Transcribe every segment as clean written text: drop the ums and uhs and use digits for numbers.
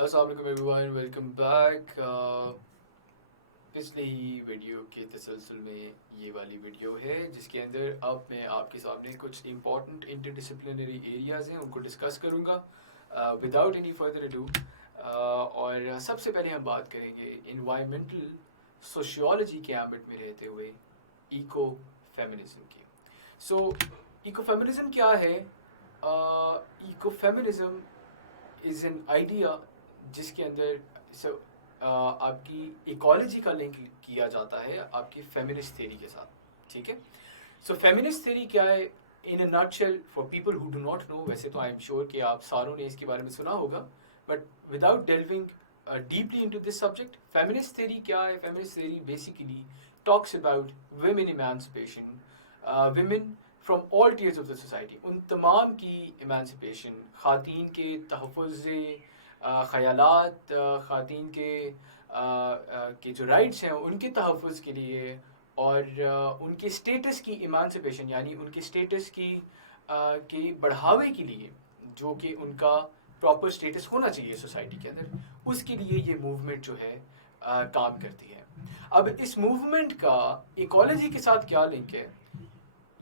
अस्सलाम वालेकुम everyone, welcome back. पिछले ही वीडियो के तसलसल में ये वाली वीडियो है जिसके अंदर अब मैं आपके सामने कुछ इंपॉर्टेंट इंटरडिसिप्लिनरी एरियाज़ हैं उनको डिस्कस करूँगा विदाउट एनी फर्दर अडू। और सबसे पहले हम बात करेंगे इन्वायरमेंटल सोशियोलॉजी के एम्बिट में रहते हुए इको फेमिनिज्म की। सो इको फेमिनिज्म क्या है? Ecofeminism is an idea जिसके अंदर आपकी इकोलॉजी का लिंक किया जाता है आपकी फेमिनिस्ट थ्योरी के साथ। ठीक है, सो फेमिनिस्ट थ्योरी क्या है in a nutshell for people who do not know? वैसे तो आई एम श्योर कि आप सारों ने इसके बारे में सुना होगा, but without delving deeply into this subject, feminist theory क्या है? Feminist theory basically talks about women emancipation, women from all tiers of the society, उन तमाम की इमांसिपेशन, ख़ातीन के तहफ़्फ़ुज़ ख़यालात, ख़ातीन के जो राइट्स हैं उनके तहफ़्फ़ुज़ के लिए, और उनके स्टेटस की इमांसिपेशन यानी उनके स्टेटस की के बढ़ावे के लिए, जो कि उनका प्रॉपर स्टेटस होना चाहिए सोसाइटी के अंदर, उसके लिए ये मूवमेंट जो है काम करती है। अब इस मूवमेंट का इकोलॉजी के साथ क्या लिंक है,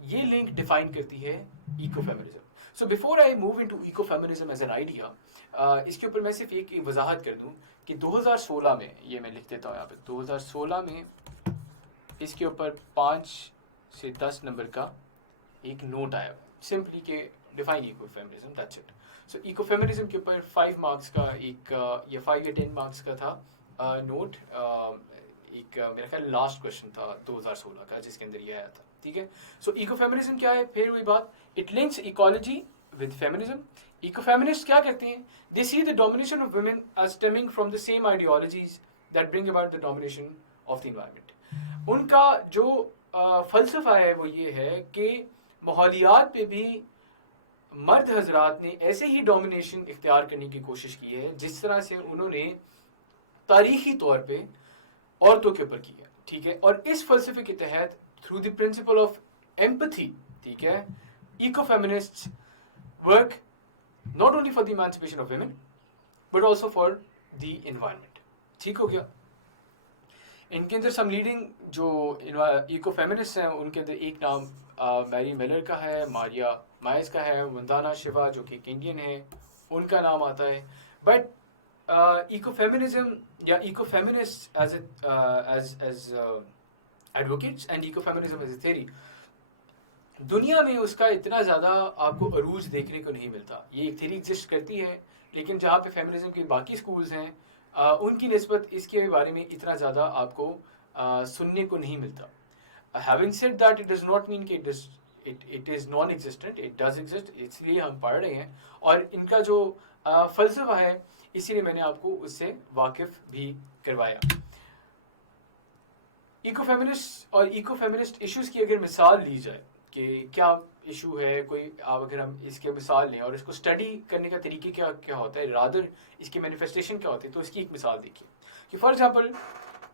ये लिंक डिफाइन करती है ecofeminism. So before I move into ecofeminism as an idea, इसके ऊपर मैं सिर्फ एक वजाहत कर दूं कि 2016 में, ये मैं लिख देता हूँ यहाँ पे, 2016 में इसके ऊपर 5 से 10 नंबर का एक नोट आया सिंपली के define ecofeminism, that's it. So ecofeminism के ऊपर 5 मार्क्स का एक या 5 या 10 मार्क्स का था नोट। एक मेरा ख्याल लास्ट क्वेश्चन था 2016 का जिसके अंदर ये आया था। ठीक है, सो इको फेमिनिज्म क्या है? फिर वही बात, it links ecology with feminism. Eco feminist क्या करते हैं? They see the domination of women as stemming from the same ideologies that bring about the domination of the environment. उनका जो फलसफा है वो ये है कि माहौलियात पे भी मर्द हजरात ने ऐसे ही डोमिनेशन इख्तियार करने की कोशिश की है जिस तरह से उन्होंने तारीखी तौर पे औरतों के ऊपर की है। ठीक है, और इस फलसफे के तहत through the principle of empathy, ठीक है, ecofeminists work not only for the emancipation of women but also for the environment. ठीक हो गया। इनके अंदर सम लीडिंग जो इको फेमिनिस्ट हैं उनके अंदर एक नाम मैरी मिलर का है, मारिया माइस का है, वंदना शिवा जो कि एक इंडियन है, उनका नाम आता है। बट इको फेमिनिज्म या ecofeminist as advocates and ecofeminism as a theory, दुनिया में उसका इतना ज़्यादा आपको अरूज देखने को नहीं मिलता। ये एक थ्योरी एग्जिस्ट करती है, लेकिन जहाँ पे फेमिनिज्म के बाकी स्कूल्स हैं उनकी निस्बत इसके बारे में इतना ज़्यादा आपको सुनने को नहीं मिलता। Having said that, it does not mean कि it is non existent, it does exist, इसलिए हम पढ़ रहे हैं, और इनका जो फलसफा है इसीलिए मैंने आपको उससे वाकिफ भी करवाया। इको फेमिनिस्ट और इको फेमिनिस्ट इश्यूज़ की अगर मिसाल ली जाए कि क्या इशू है कोई, अगर हम इसके मिसाल लें और इसको स्टडी करने का तरीके क्या क्या होता है, रादर इसकी मैनिफेस्टेशन क्या होती है, तो इसकी एक मिसाल देखिए कि for example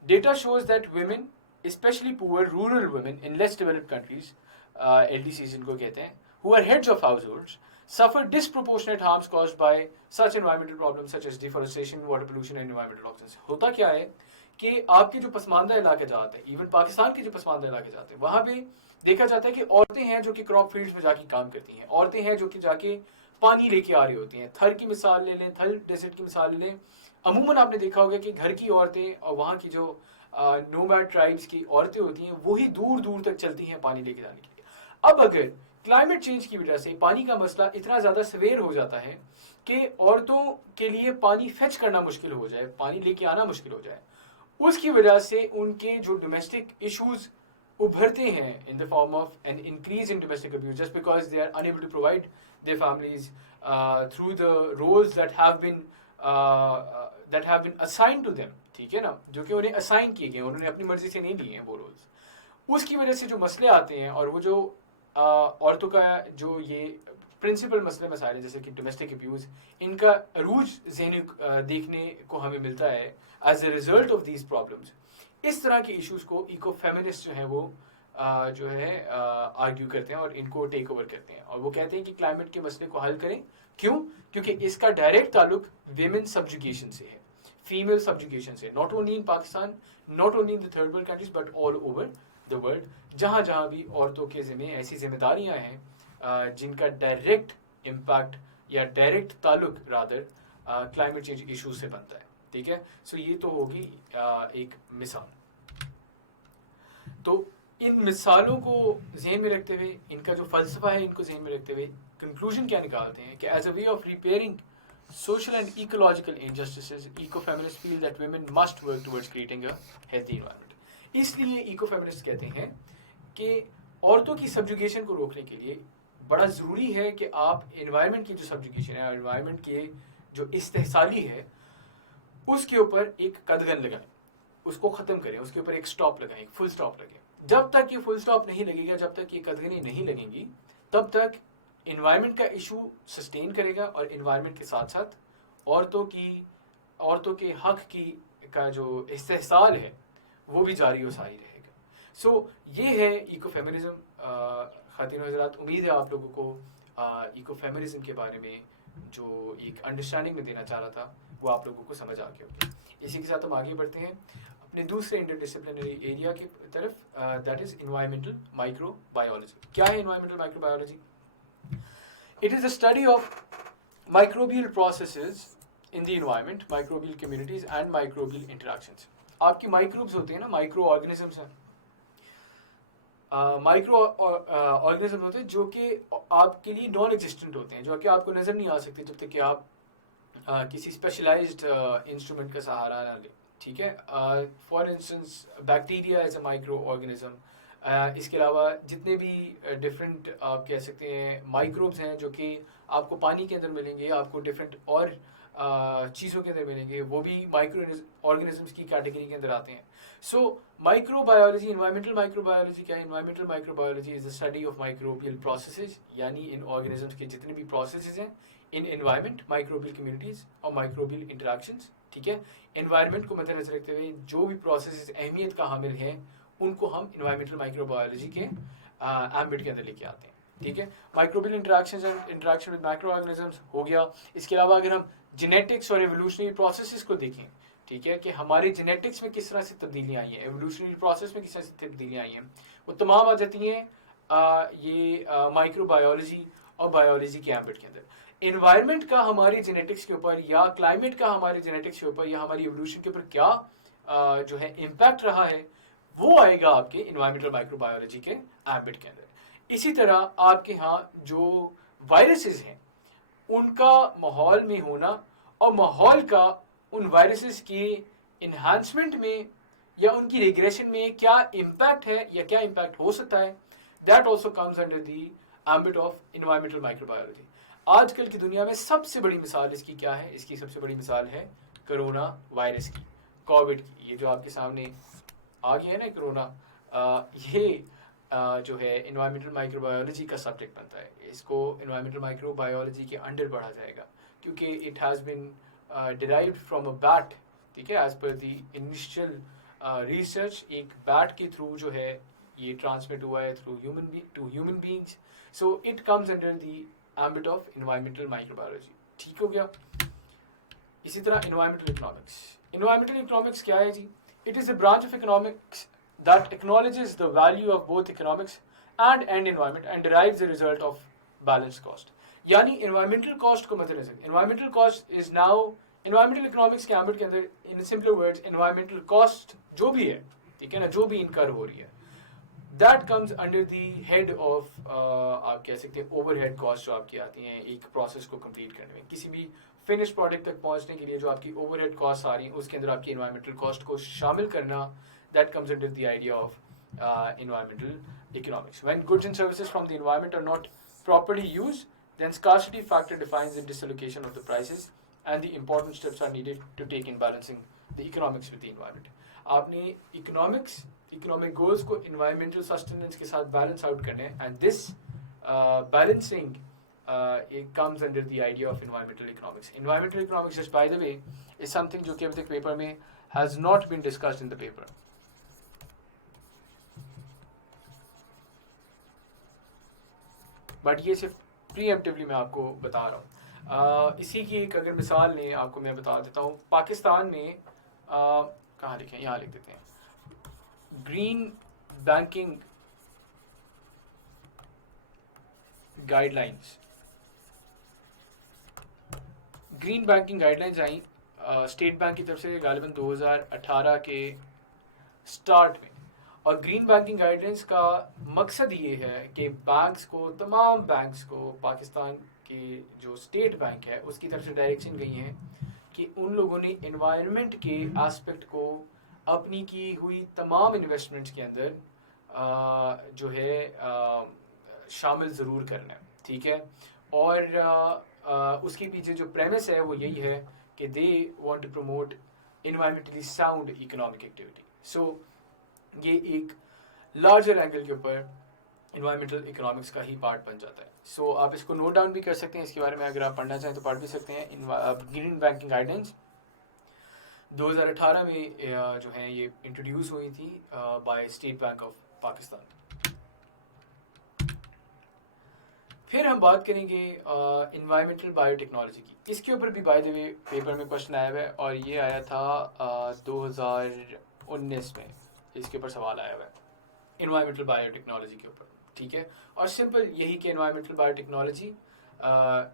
data shows that women, especially poor rural women in less developed countries, LDCs इनको कहते हैं, who are heads of households, suffer disproportionate harms caused by such environmental problems such as deforestation, water pollution and environmental toxins। होता क्या है कि आपके जो पसमानदा इलाके जाते हैं, इवन पाकिस्तान के जो पसमानदा इलाके जाते हैं, वहाँ पे देखा जाता है कि औरतें हैं जो कि क्रॉप फील्ड्स में जाके काम करती हैं, औरतें हैं जो कि जाके पानी लेके आ रही होती हैं। थर की मिसाल ले लें, थर डेजर्ट की मिसाल ले लें, अमूमन आपने देखा होगा कि घर की औरतें और वहाँ की जो नोमैड ट्राइब्स की औरतें होती हैं वही दूर दूर तक चलती हैं पानी लेके जाने के लिए। अब अगर क्लाइमेट चेंज की वजह से पानी का मसला इतना ज़्यादा सवेर हो जाता है कि औरतों के लिए पानी फेच करना मुश्किल हो जाए, पानी लेके आना मुश्किल हो जाए, उसकी वजह से उनके जो डोमेस्टिक इश्यूज उभरते हैं in the form of an increase in domestic abuse just because they are unable to provide their families through the roles that have been assign to them. ठीक है ना, जो कि उन्हें असाइन किए गए, उन्होंने अपनी मर्जी से नहीं लिए हैं वो रोल्स। उसकी वजह से जो मसले आते हैं, और वो जो औरतों का जो ये प्रिंसिपल मसले मसाइल जैसे कि डोमेस्टिक अब्यूज़, इनका अरूज ज़हनी देखने को हमें मिलता है as a result of these problems. इस तरह के इश्यूज़ को इको फेमिनिस्ट जो है वो जो है आर्ग्यू करते हैं और इनको टेक ओवर करते हैं, और वो कहते हैं कि क्लाइमेट के मसले को हल करें क्यों? क्योंकि इसका डायरेक्ट ताल्लुक विमेन सब्जुगेशन से है, फीमेल सब्जुगेशन से, not only in Pakistan, not only in the third world countries but all over the world. जहाँ जहाँ भी औरतों के ज़िम्मे ऐसी जिम्मेदारियाँ हैं जिनका डायरेक्ट इम्पैक्ट या डायरेक्ट ताल्लुक रादर क्लाइमेट चेंज इशूज से बनता है। ठीक है, सो ये तो होगी एक मिसाल। तो इन मिसालों को जहन में रखते हुए, इनका जो फलसफा है इनको जहन में रखते हुए कंक्लूजन क्या निकालते हैं कि as a way of repairing social and ecological injustices, ecofeminists feel that women must work towards creating a healthy environment. इसलिए ecofeminists कहते हैं कि औरतों की सब्जुगेशन को रोकने के लिए बड़ा ज़रूरी है कि आप एनवायरनमेंट की जो सब्जुगेशन है, एनवायरनमेंट के जो इस्तेहसाली है, उसके ऊपर एक कदगन लगाएं, उसको ख़त्म करें, उसके ऊपर एक स्टॉप लगाएं, एक फुल स्टॉप लगाएं। जब तक ये फुल स्टॉप नहीं लगेगा, जब तक ये कदगनें नहीं लगेंगी, तब तक इन्वायरमेंट का इशू सस्टेन करेगा और इन्वायरमेंट के साथ साथ औरतों के हक की का जो इस्तेहसाल है वो भी जारी व सारी रहेगा। सो ये है इकोफेमिनिज्म। ख़ातिन व हज़रात, उम्मीद है आप लोगों को इकोफेमिनिज्म के बारे में जो एक अंडरस्टैंडिंग में देना चाह रहा था वो आप लोगों को समझ आ गया होगा। इसी के साथ हम आगे बढ़ते हैं अपने दूसरे इंटरडिसिप्लिनरी एरिया की तरफ, दैट इज़ इन्वायरमेंटल माइक्रोबायोलॉजी। क्या है environmental microbiology? It is the study of microbial processes in the environment, microbial communities and microbial interactions. आपकी माइक्रोब्स होते हैं ना, माइक्रो ऑर्गेनिजम्स हैं, माइक्रो ऑर्गेनिज्म होते हैं जो कि आपके लिए नॉन एग्जिस्टेंट होते हैं, जो कि आपको नज़र नहीं आ सकते जब तक कि आप किसी स्पेशलाइज्ड इंस्ट्रूमेंट का सहारा ना लें। ठीक है, for instance bacteria as a microorganism. इसके अलावा जितने भी डिफरेंट आप कह सकते हैं माइक्रोब्स हैं जो कि आपको पानी के अंदर मिलेंगे, आपको डिफरेंट और चीज़ों के अंदर मिलेंगे, वो भी माइक्रो ऑर्गेनिजम्स की कैटेगरी के अंदर आते हैं। सो माइक्रोबायोलॉजी, इन्वायरमेंटल माइक्रोबायोलॉजी क्या है? Environmental microbiology is the study of microbial processes, यानी इन ऑर्गेनिजम्स के जितने भी प्रोसेसेस हैं इन एनवायरमेंट, माइक्रोबियल कम्युनिटीज और माइक्रोबियल इंटरेक्शंस। ठीक है, एनवायरमेंट को मद्देनजर रखते हुए जो भी प्रोसेसेस अहमियत का हामिल हैं उनको हम इन्वायरमेंटल माइक्रोबायोलॉजी के एम्बिट के अंदर लेके आते हैं। ठीक है, microbial interactions and interaction with micro organisms हो गया। इसके अलावा अगर हम जेनेटिक्स और एवोल्यूशनरी प्रोसेसेस को देखें, ठीक है, कि हमारे जेनेटिक्स में किस तरह से तब्दीलियाँ आई हैं, एवोल्यूशनरी प्रोसेस में किस तरह से तब्दीलियाँ आई हैं, वो तमाम आ जाती हैं ये माइक्रोबायोलॉजी और बायोलॉजी के एम्बिट के अंदर। एनवायरनमेंट का हमारी जेनेटिक्स के ऊपर या क्लाइमेट का हमारे जेनेटिक्स के ऊपर या हमारी एवोल्यूशन के ऊपर क्या जो है इम्पैक्ट रहा है, वो आएगा आपके इन्वायरमेंटल माइक्रोबायोलॉजी के एम्बिट के अंदर। इसी तरह आपके यहाँ जो वायरसेस हैं उनका माहौल में होना और माहौल का उन वायरसेस के इन्हांसमेंट में या उनकी रिग्रेशन में क्या इम्पैक्ट है या क्या इम्पैक्ट हो सकता है, that also comes under the ambit of environmental microbiology. आजकल की दुनिया में सबसे बड़ी मिसाल इसकी क्या है? इसकी सबसे बड़ी मिसाल है कोरोना वायरस की, कोविड की। ये जो आपके सामने आ गया है ना कोरोना, ये जो है इन्वायरमेंटल माइक्रोबायोलॉजी का सब्जेक्ट बनता है। इसको इन्वायरमेंटल माइक्रोबायोलॉजी के अंडर पढ़ा जाएगा क्योंकि it has been derived from a bat. ठीक है, as per the initial research एक बैट के थ्रू जो है ये ट्रांसमिट हुआ है through human beings. So it comes under the ambit of environmental microbiology. ठीक हो गया। इसी तरह इन्वायरमेंटल इकोनॉमिक्स। इन्वायरमेंटल इकोनॉमिक्स क्या है जी? It is a branch of economics that acknowledges the value of both economics and environment and derives the result of balanced cost. यानी environmental cost को मद्देनजर, environmental cost is now environmental economics के ambit के अंदर, in simpler words, environmental cost जो भी है, ठीक है ना, जो भी इनकर हो रही है, that comes under the head of आप कह सकते हैं overhead cost जो आपकी आती हैं एक प्रोसेस को कंप्लीट करने में। किसी भी फिनिश प्रोडक्ट तक पहुंचने के लिए जो आपकी ओवरहेड कॉस्ट आ रही हैं उसके अंदर आपकी इन्वायरमेंटल कॉस्ट को शामिल करना, that comes under the idea of environmental economics. When goods and services from the environment are not properly used, then scarcity factor defines the dislocation of the prices and the important steps are needed to take in balancing the economics with the environment. आपने economic goals को environmental sustenance के साथ balance out करने हैं, and this balancing it comes under the idea of environmental economics. Environmental economics, just by the way, is something जो कि अभी तक पेपर में has not been discussed in the paper. But ये सिर्फ preemptively मैं आपको बता रहा हूँ। इसी की एक अगर मिसाल लें आपको मैं बता देता हूँ। पाकिस्तान में कहाँ लिखें, यहाँ लिख देते हैं, green banking guidelines. Green banking guidelines आई स्टेट बैंक की तरफ से गालिबन 2018 के स्टार्ट में। और ग्रीन बैंकिंग गाइडलाइंस का मकसद ये है कि बैंक्स को, तमाम बैंक्स को, पाकिस्तान के जो स्टेट बैंक है उसकी तरफ से डायरेक्शन गई है कि उन लोगों ने इन्वायरमेंट के एस्पेक्ट को अपनी की हुई तमाम इन्वेस्टमेंट्स के अंदर जो है शामिल ज़रूर करना है, ठीक है। और उसके पीछे जो प्रेमिस है वो यही है कि they want to promote environmentally sound economic activity. So ये एक लार्जर एंगल के ऊपर इन्वायरमेंटल इकोनॉमिक्स का ही पार्ट बन जाता है। सो आप इसको नोट डाउन भी कर सकते हैं, इसके बारे में अगर आप पढ़ना चाहें तो पढ़ भी सकते हैं। ग्रीन बैंकिंग गाइडेंस 2018 में जो है ये इंट्रोड्यूस हुई थी by state bank of Pakistan. फिर हम बात करेंगे इन्वायरमेंटल बायोटेक्नोलॉजी की। इसके ऊपर भी बाय द वे पेपर में क्वेश्चन आया हुआ है और ये आया था 2019 में, इसके ऊपर सवाल आया हुआ है इन्वायरमेंटल बायोटेक्नोलॉजी के ऊपर, ठीक है। और सिंपल यही कि इन्वायरमेंटल बायोटेक्नोलॉजी,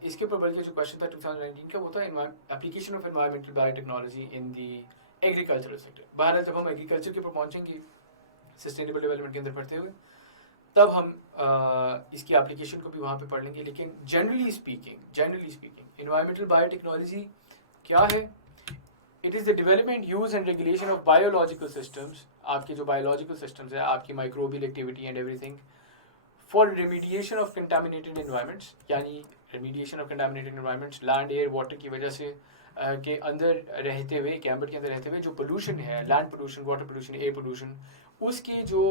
इसके ऊपर बल्कि जो क्वेश्चन था 2019 का वो था application of environmental biotechnology in the agricultural sector. बहरहाल जब हम एग्रीकल्चर के ऊपर पहुंचेंगे सस्टेनेबल डेवलपमेंट के अंदर पढ़ते हुए, तब हम इसकी एप्लीकेशन को भी वहाँ पे पढ़ लेंगे। लेकिन जनरली स्पीकिंग इन्वायरमेंटल बायोटेक्नोलॉजी क्या है? It is the development, use and regulation of biological systems, आपके जो बायोलॉजिकल सिस्टम्स है, आपकी microbial activity and everything, for remediation of contaminated environments, यानी remediation of contaminated environments, land air water की वजह से के अंदर रहते हुए, कैम्बट के अंदर रहते हुए जो पोल्यूशन है, land pollution, water pollution, air pollution, उसके जो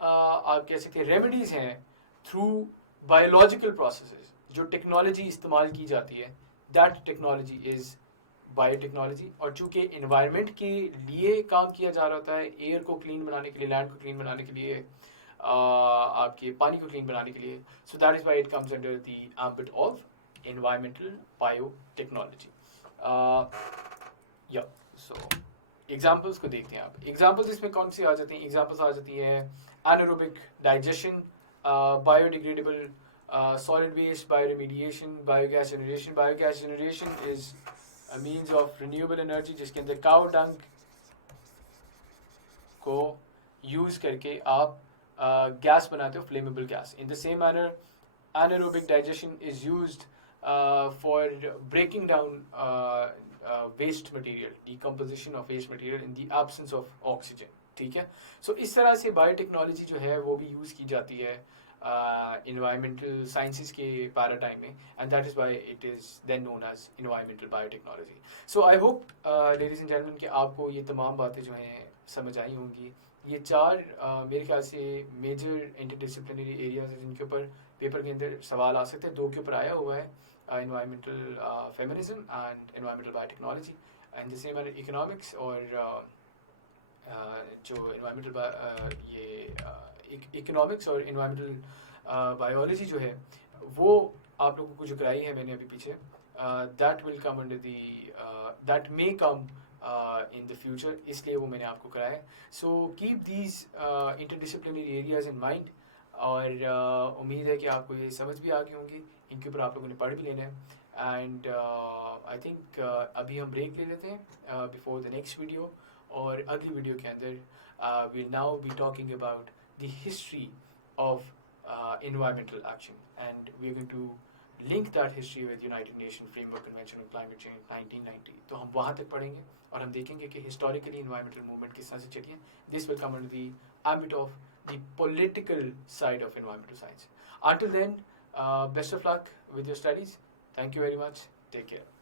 आप कह सकते हैं रेमेडीज़ हैं थ्रू बायोलॉजिकल प्रोसेसेस, जो टेक्नोलॉजी इस्तेमाल की जाती है, दैट टेक्नोलॉजी इज़ बायोटेक्नोलॉजी। और चूंकि इन्वायरमेंट के लिए काम किया जा रहा होता है, एयर को क्लीन बनाने के लिए, लैंड को क्लीन बनाने के लिए, आपके पानी को क्लीन बनाने के लिए, so that is why it comes under the ambit of environmental biotechnology. या सो एग्जाम्पल्स को देखते हैं आप। एग्जाम्पल्स इसमें कौन सी आ जाती हैं? एग्जाम्पल्स आ जाती हैं anaerobic digestion, biodegradable solid waste, bioremediation, biogas generation. Biogas generation is a means of renewable energy जिसके अंदर cow dung को use करके आप गैस बनाते हो, flammable gas. In the same manner, anaerobic digestion is used for breaking down waste material, decomposition of waste material in the absence of oxygen. ठीक है। सो इस तरह से बायोटेक्नोलॉजी जो है वो भी यूज़ की जाती है इन्वायरमेंटल साइंसेस के पैराडाइम में, and that is why it is then known as environmental biotechnology. So I hope ladies and gentleman कि आपको ये तमाम बातें जो हैं समझ आई होंगी। ये चार मेरे ख्याल से मेजर इंटरडिसिप्लिनरी एरियाज हैं जिनके ऊपर पेपर के अंदर सवाल आ सकते हैं। दो के ऊपर आया हुआ है, environmental feminism and environmental biotechnology, and the same economics और जो इन्वायरमेंटल ये इकोनॉमिक्स और इन्वायरमेंटल बायोलॉजी जो है वो आप लोगों को जो कराई है मैंने अभी पीछे, that will come under the that may come in the future, इसलिए वो मैंने आपको कराया है। So keep these interdisciplinary areas in mind, और उम्मीद है कि आपको ये समझ भी आ गई होंगी, इनके ऊपर आप लोगों ने पढ़ भी लेना है। एंड आई थिंक अभी हम ब्रेक ले लेते हैं बिफोर द नेक्स्ट वीडियो, और अगली वीडियो के अंदर will now be talking about the history of environmental action, and we are going to link that history with United Nations Framework Convention on Climate Change 1990। तो हम वहाँ तक पढ़ेंगे और हम देखेंगे कि historically environmental movement किस तरह से चली है। This will come under the ambit of the political side of environmental science. Until then, best of luck with your studies. Thank you very much. Take care.